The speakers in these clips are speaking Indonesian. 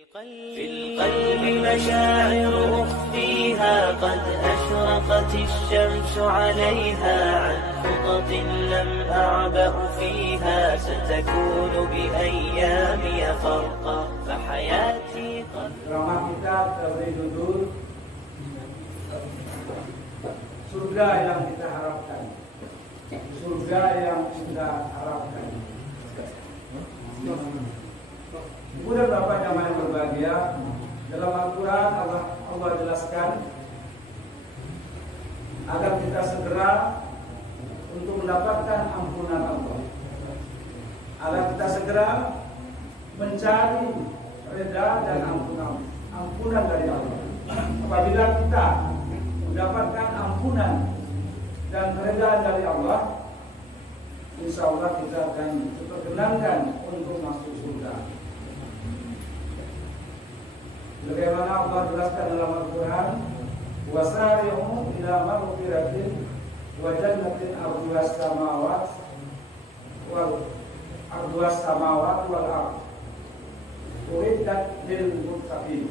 في القلب مشاعر أخفيها قد أشرقت الشمس عليها عن خطط لم أعبأ فيها ستكون بأيامي فرقا فحياتي قد Drama kita terberi judul Surga yang kita harapkan. Surga yang kita harapkan. Ibu dan Bapak jamaah yang berbahagia, dalam Al-Quran Allah jelaskan agar kita segera untuk mendapatkan ampunan Allah, agar kita segera mencari reda dan ampunan dari Allah. Apabila kita mendapatkan ampunan dan keredaan dari Allah, insya Allah kita akan diperkenankan untuk masuk surga. Bagaimana Allah jelaskan dalam Al-Quran, wasari'u ila maghfiratin wa jannatin arduhas samawat wal ardh uiddat lil muttaqin.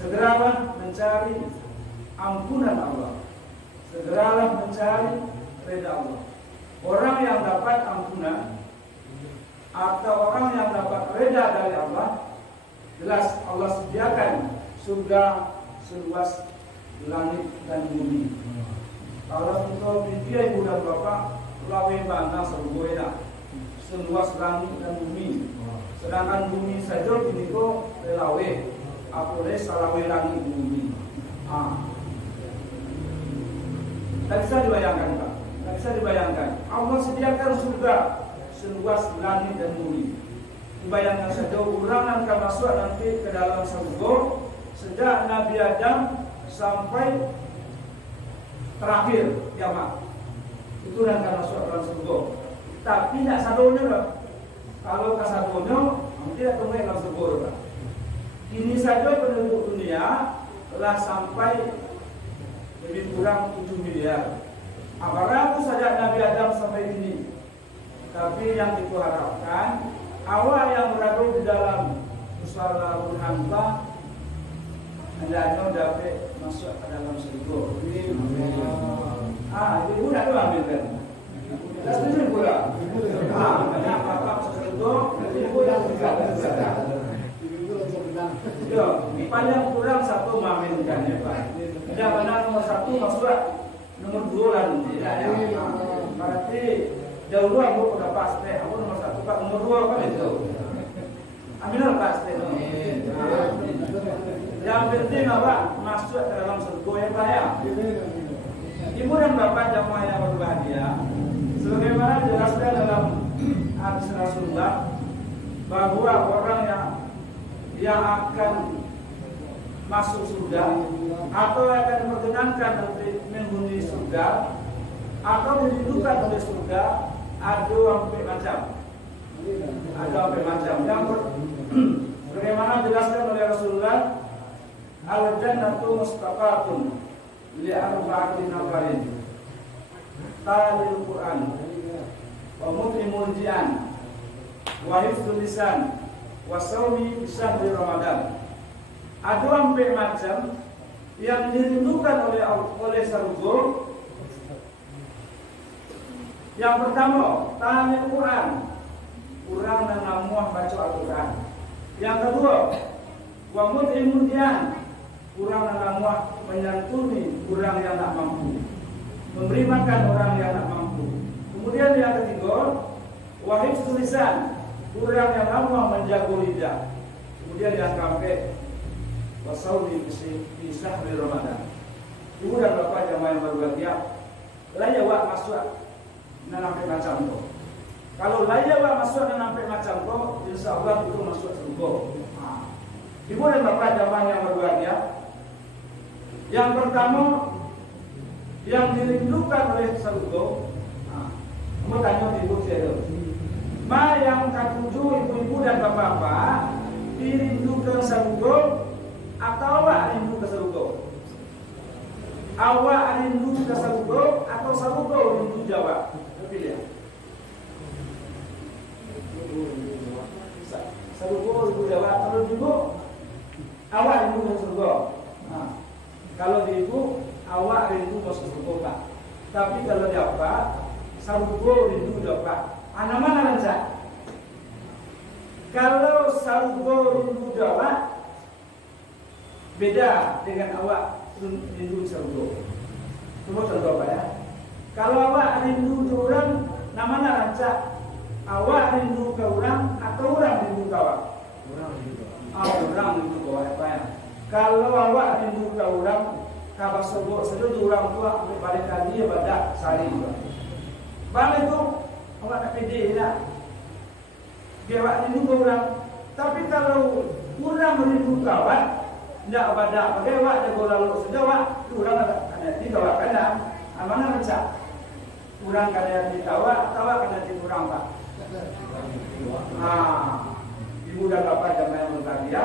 Segeralah mencari ampunan Allah, segeralah mencari reda Allah. Orang yang dapat ampunan atau orang yang dapat reda dari Allah, jelas Allah sediakan surga seluas langit dan bumi. Kalau untuk dia ibu dan bapak lawe bangga sebuah seluas langit dan bumi. Sedangkan bumi saja ini kok lawe, apalagi salawe langit bumi. Tak bisa dibayangkan, Pak. Tak bisa dibayangkan. Allah sediakan surga seluas langit dan bumi. Bayangkan saja orang akan masuk nanti ke dalam surga sejak Nabi Adam sampai terakhir kiamat. Itu akan masuk dalam surga. Tapi tidak sadonya lah. Kalau kasadonya tidak tunggu dalam surga. Kini saja penduduk dunia telah sampai lebih kurang 7 miliar. Apalagi sejak Nabi Adam sampai ini. Tapi yang itu harapkan awal yang berada di dalam musyawarah hampa hendaknya dapat masuk ke dalam surga. Ibu dah tu ambil kan? Dah setuju pula. Kenapa masuk surga? Ibu yang berkata. Yo, paling kurang satu maminkan ya Pak. Tidak benar nomor 1 masuk nomor 2 lah nanti. Berarti jauh dua aku udah pasti. Aku nomor 1 Pak, nomor 2 kan itu. Ambil pasti. Yang penting apa? Masuk ke dalam surga ya Pak ya. Ibu dan Bapak jamaah yang berbahagia, sebagaimana dijelaskan dalam hadis Rasulullah bahwa orang yang akan masuk surga atau akan diperkenankan nanti menghuni surga atau dirindukan oleh surga ada sampai macam. Yang bagaimana dijelaskan oleh Rasulullah, al-jannatu mustaqatun li arba'ati nafarin talil Quran wa mut'imul ji'an wa hifdzul lisan wa sawmi fi syahri Ramadan. Ada sampai macam yang dirindukan oleh surga. Yang pertama, talil Quran, kurang dan namuah baca Al-Quran. Yang kedua, wa mut'imul ji'an, kurang dan namuah menyantuni orang yang tak mampu, memberi makan orang yang tak mampu. Kemudian yang ketiga, wa hifdzul lisan, kurang yang namuah menjaga lidah. Kemudian yang keempat, wa sawmi fi syahri Ramadan. Ibu dan Bapak jamaah yang berbahagia, layak masuk nanampe macam tu. Kalau layak masuk nanampe macam tu, insya Allah itu masuk surga. Ibu dan Bapak jamaah yang berbahagia, yang pertama yang dirindukan oleh surga, kamu tanya ibu saya. Ma yang ketujuh ibu-ibu dan bapak-bapak dirindukan surga atau awak rindu ke surga? Awak rindu ke surga atau surga rindu jawab? Pilih. Surga rindu jawab. Kalau rindu Tapi kalau dapat sarugo rindu dapat. Anak mana rancak? Kalau sarugo rindu dapat beda dengan awak rindu sarugo. Cuma contoh apa ya? Kalau awak rindu ke orang, namanya rancak. Awak rindu ke orang atau orang rindu ke awak? Orang rindu ke awak apa ya? Kalau awak rindu ke orang, kabar sebut seluruh orang tua ambil balik lagi ya badak sehari juga. Balik itu awak tak pede lah. Dia awak rindu ke orang. Tapi kalau orang rindu ke awak, tidak badak. Bagi awak dia lalu sejawat, orang ada di awak kena. Mana macam? Orang kena di awak, awak kena di orang pak. Ibu dan bapak jamaah yang berbahagia.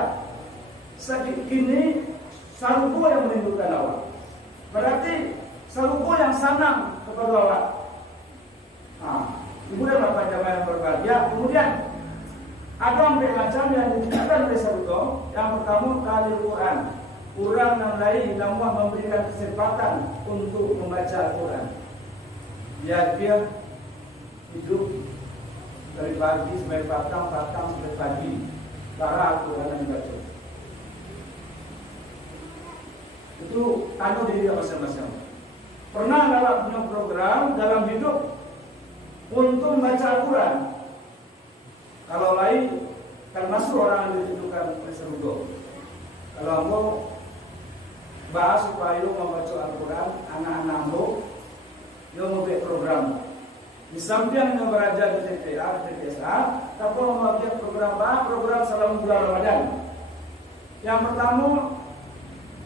Sakit kini sarugo yang merindukan awak. Berarti sarugo yang sanang kepada awak. Ibu dan bapak jamaah yang berbahagia. Kemudian ada empat macam yang dinyatakan oleh sarugo. Yang pertama kali Quran. Orang yang lain Allah memberikan kesempatan untuk membaca Al-Quran. Biar dia hidup dari pagi sampai petang sampai pagi. Para Al-Quran yang dibaca. Itu tanggung diri masing-masing. Pernah dalam punya program dalam hidup untuk membaca Al-Quran. Kalau lain termasuk orang yang ditentukan oleh sarugo. Kalau mau bahas supaya membaca Al-Quran, anak-anakmu yang membuat program. Di samping yang belajar di TPA, tapi membuat program selama bulan Ramadan. Yang pertama,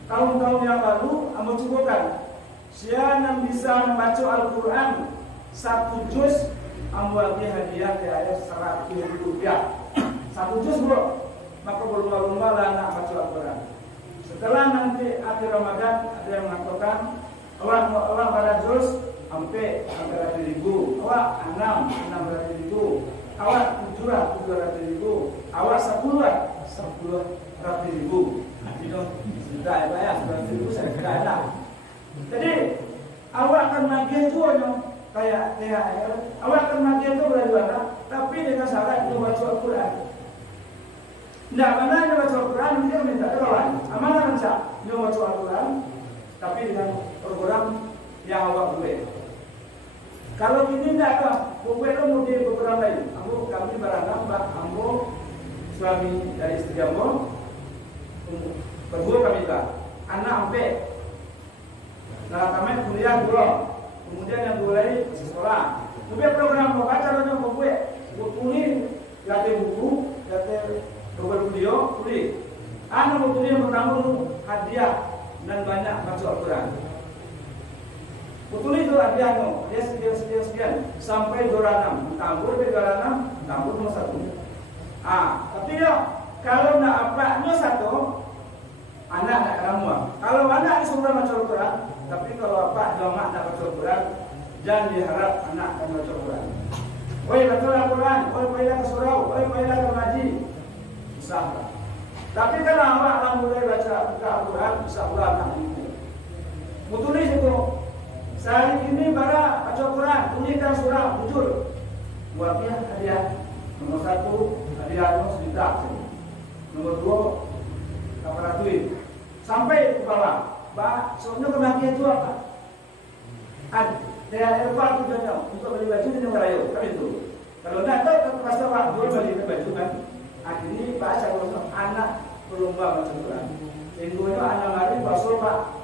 tahun-tahun yang lalu, kamu cukukan siapa yang bisa membaca Al-Quran 1 juz, kamu bagi hadiah ayat 100 rupiah. 1 juz bro, maka berlomba-lomba lah anak baca Al-Quran. Setelah nanti akhir Ramadan ada yang mengatakan Allah pada juz sampai 100.000, awak 600.000, awak 700.000, awak 10.000. Itu sudah ya, 100.000 saya kira lah. Jadi awak akan nagih itu kayak THR, awak akan nagih itu berjualan, tapi dengan syarat itu baca Al-Quran. Tidak mana yang baca Al-Quran, dia minta kawan. Amanah rancak dia baca Al-Quran, tapi dengan program yang awak buat. Kalau ini tidak ada, buat mau di program lain. Kami barangkali mbak, kamu suami dari istri kamu, berdua kami tak. Anak sampai, nah kami kuliah dulu. Kemudian yang dua lagi masih sekolah. Kemudian program mau baca dan mau buat, tulis, latih buku, latih double video, tulis. Anak mau tulis yang pertama hadiah dan banyak baca Al-Quran. Betul itu hadiahnya, dia sekian sampai 26, tambur ke 26, tambur nomor 1. Tapi ya kalau nak apaknya 1, anak nak ramu. Kalau anak disuruh baca Al-Quran, tapi kalau apak jamaah nak baca Al-Quran, jangan diharap anak akan baca Al-Quran. Oi baca Al-Quran, oi pergilah ke surau, oi pergilah ke ngaji, susah. Tapi kalau awak mulai baca Al-Quran, insya-Allah anak itu. Betul itu. Sehari ini bara baca Quran, tuliskan surah, jujur. Buatnya hadiah. Nomor 1, hadiah sejuta. Nomor 2, kapal duit. Sampai ke bawah. Soalnya kebahagiaan itu apa? THR Pak tujuannya untuk beli baju di negara Rayo, kan itu. Kalau tidak tahu pasti Pak jual beli baju kan. Akhirnya Pak saya anak berlomba baca Quran. Minggunya anak lari pasal Pak.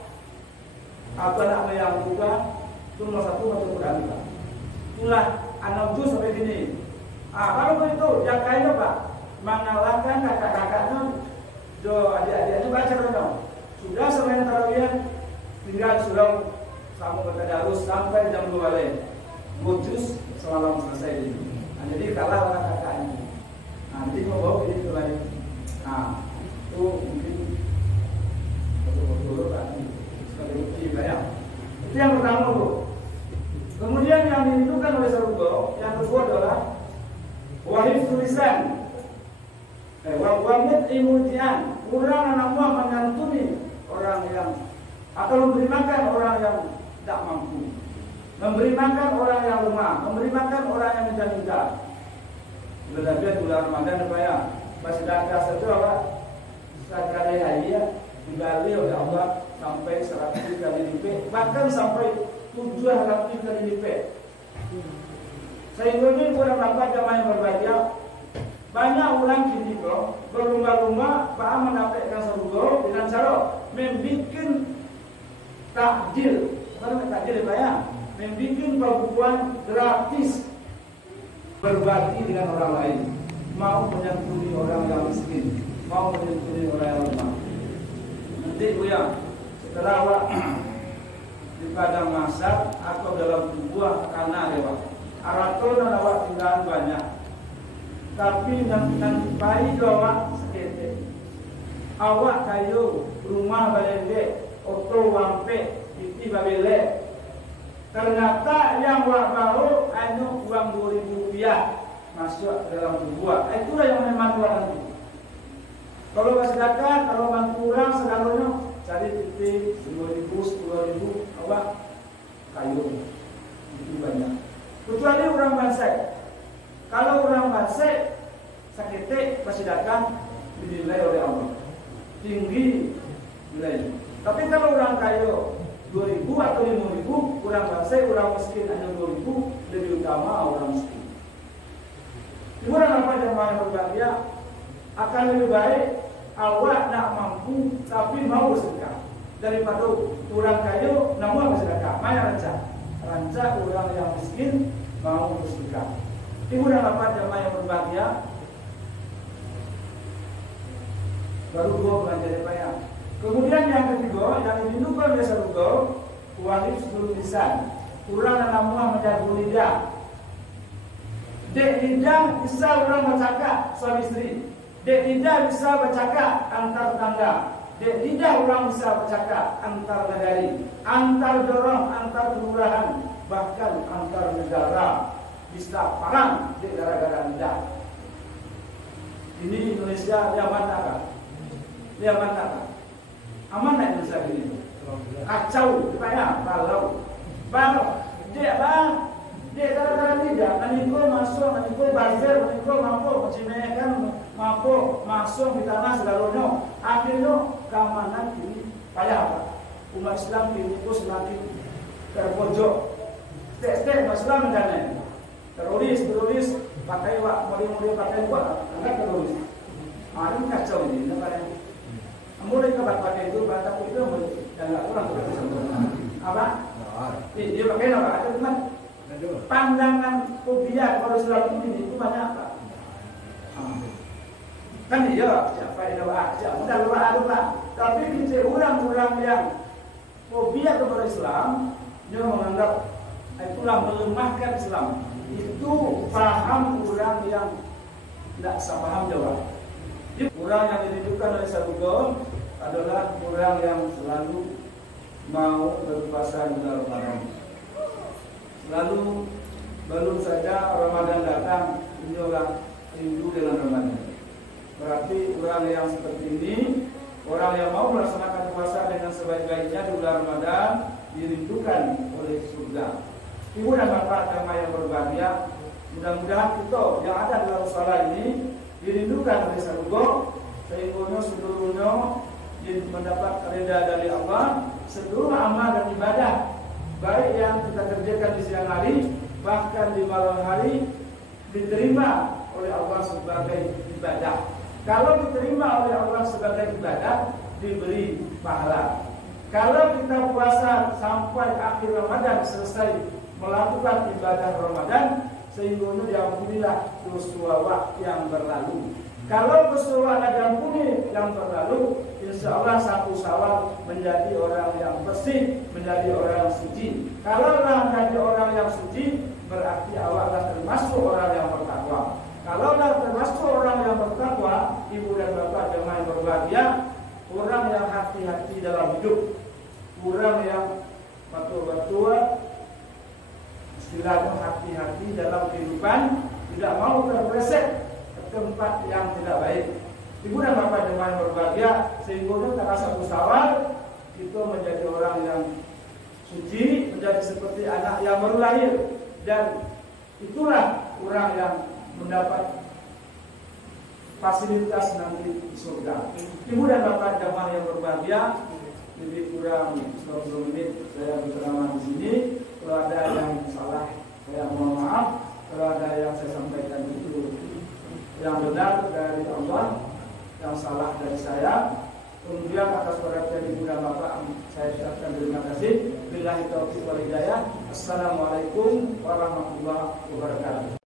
Apa nak yang juga itu nomor 1 baca Quran kita. Itulah anak juz sampai gini. Kalau begitu yang kaya Pak mengalahkan kakak-kakaknya, jo adik-adiknya baca Quran. Sudah selain tarawih tinggal sudah sama bertadarus sampai jam 2 malam. Juz semalam selesai ini. Jadi kalah orang kakaknya. Nanti mau bawa ini ke lain. Itu mungkin betul-betul kan. Itu yang pertama bro. Kemudian yang dirindukan oleh sarugo, yang kedua adalah wahid tulisan. Wamut imutian. Orang anak muah menyantuni orang yang atau memberi makan orang yang tidak mampu. memberi makan orang yang lemah, memberi makan orang yang minta-minta. Sudah bulan Ramadan apa ya? Masih ada satu apa? Sekali hari ya digali oleh Allah sampai 100 kali lipat, bahkan sampai 700 kali lipat. Sehingga ini kurang dapat jamaah yang berbahagia. Banyak orang kini kok berlomba-lomba bahan mendapatkan surga dengan cara membuat takjil. Apa takjil apa ya? Membuat perbuatan gratis, berbagi dengan orang lain, mau menyantuni orang yang miskin, mau menyantuni orang yang lemah. Nanti ya, setelah awak di padang masak atau dalam buah tanah lewat, araton awak tinggalan banyak, tapi nanti bayi awak seketik. Awak kayu rumah balende, oto wampe, titi babele. Ternyata yang awak baru hanya uang 2.000 rupiah masuk ke dalam tubuh. Itulah yang memang Tuhan nanti. Kalau masih sedekah, kalau mampu kurang segalanya cari titik 10.000, 10.000 awak kayu itu banyak. Kecuali orang Bansai. Kalau orang Bansai sakit masih sedekah dinilai oleh Allah tinggi nilainya. Tapi kalau orang kayu 2.000 atau 5.000, orang Bansai, orang miskin hanya 2.000, lebih utama orang miskin. Kemudian apa jemaah yang berbahagia? Akan lebih baik awak nak mampu tapi mau bersedekah daripada orang kaya namun bersedekah. Mana rancak orang yang miskin mau bersedekah. Kemudian apa jemaah yang berbahagia? Baru 2 belajar payah. Kemudian yang ketiga, yang dirindukan oleh surga, wahib seluruh lisan. Kurang nama menjadi lidah. Dek lidah bisa orang bercakap suami istri. Dek lidah bisa bercakap antar tetangga. Dek lidah orang bisa bercakap antar negari, antar dorong, antar kelurahan, bahkan antar negara. Bisa perang dek gara-gara lidah. Ini Indonesia yang mana kan? Yang mana kan? Aman tak Indonesia ini? Kacau, banyak balau. Dia bang, dia kadang-kadang tidak. Meniko masuk, meniko bazir, meniko mampu, mencimekan mampu masuk di tanah segalanya. Akhirnya keamanan ini payah apa? Umat Islam ini itu semakin terpojok. Stek-stek umat Islam mendanai. Teroris pakai wak, mori pakai wak, anggap teroris. Ini kacau ini, namanya. Mulai pakai itu, batak itu dan nggak kurang apa? Dia pakai apa? Ada teman. Pandangan fobia kalau Islam ini itu banyak apa? Kan iya, siapa yang doa? Udah doa. Tapi kita orang-orang yang fobia kepada Islam, dia menganggap itulah melemahkan Islam. Itu paham orang yang tidak sepaham jawab. Orang yang ditunjukkan oleh surga adalah orang yang selalu mau berpuasa di bulan Ramadan. Selalu belum saja Ramadan datang, ini orang rindu dengan Ramadan. Berarti orang yang seperti ini, orang yang mau melaksanakan puasa dengan sebaik-baiknya di bulan Ramadan dirindukan oleh surga. Ibu dan bapak jamaah yang berbahagia, mudah-mudahan kita yang ada di dalam salat ini dirindukan oleh surga, sehingga seluruhnya mendapat ridha dari Allah. Seluruh amal dan ibadah baik yang kita kerjakan di siang hari bahkan di malam hari diterima oleh Allah sebagai ibadah. Kalau diterima oleh Allah sebagai ibadah, diberi pahala. Kalau kita puasa sampai akhir Ramadan selesai melakukan ibadah Ramadan, sehingga diampunilah dosa yang berlalu. Kalau dosa diampuni yang berlalu, insya Allah 1 Syawal menjadi orang yang bersih, menjadi orang yang suci. Kalau menjadi orang yang suci, berarti awaklah termasuk orang yang bertakwa. Kalau termasuk orang yang bertakwa, ibu dan bapak jemaah yang berbahagia, orang yang hati-hati dalam hidup, orang yang betul-betul istilahnya hati-hati dalam kehidupan, tidak mau terpeleset ke tempat yang tidak baik. Ibu dan bapak jemaah yang berbahagia, sehingga tanggal 1 Syawal kita menjadi orang yang suci, menjadi seperti anak yang baru lahir, dan itulah orang yang mendapat fasilitas nanti di surga. Ibu dan bapak jamaah yang berbahagia, lebih kurang 20 menit saya berceramah di sini. Kalau ada yang salah, saya mohon maaf. Kalau ada yang saya sampaikan itu yang benar dari Allah, yang salah dari saya. Kemudian atas perhatian ibu dan bapak saya ucapkan terima kasih. Billahi taufiq wal hidayah. Assalamualaikum warahmatullahi wabarakatuh.